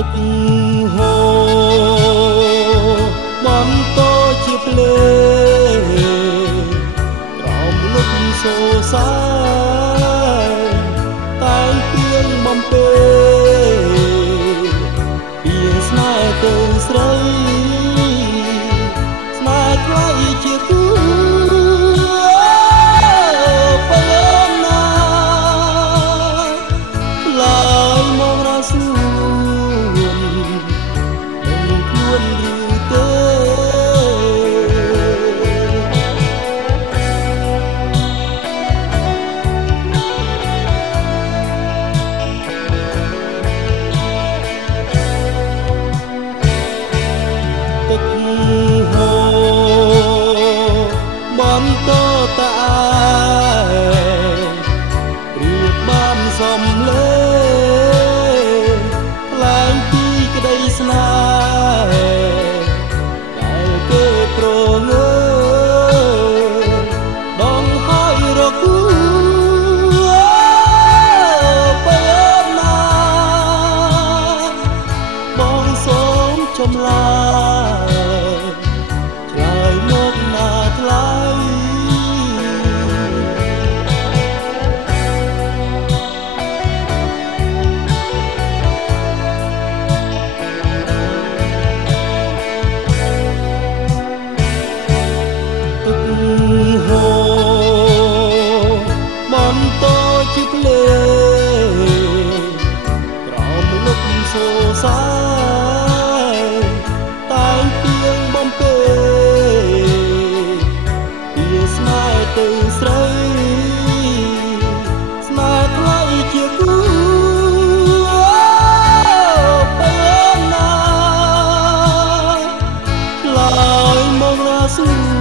ទឹកហូរបន្តជាភ្លេងក្រោមលុបសូសាតែងពីងបំពេពីស្នេហ៍ទៅស្រីស្នេហ៍ថ្លៃជាគូទឹកហូរបន្តតែព្រៀបបានសំលេងថ្លែងពីក្តីស្នេហ៍ដែលគេប្រងើដងហើយរកូពេលណាបងសូមចម្លើយឆ្លើយមកណាថ្លៃទឹកហូរបន្តជាភ្លេងក្រោមលុបសូសាតែងពីងបំពេពីស្នេហ៍ទៅស្រីស្នេហ៍ថ្លៃជាគូពេលណាឆ្លើយមករាស៊ូ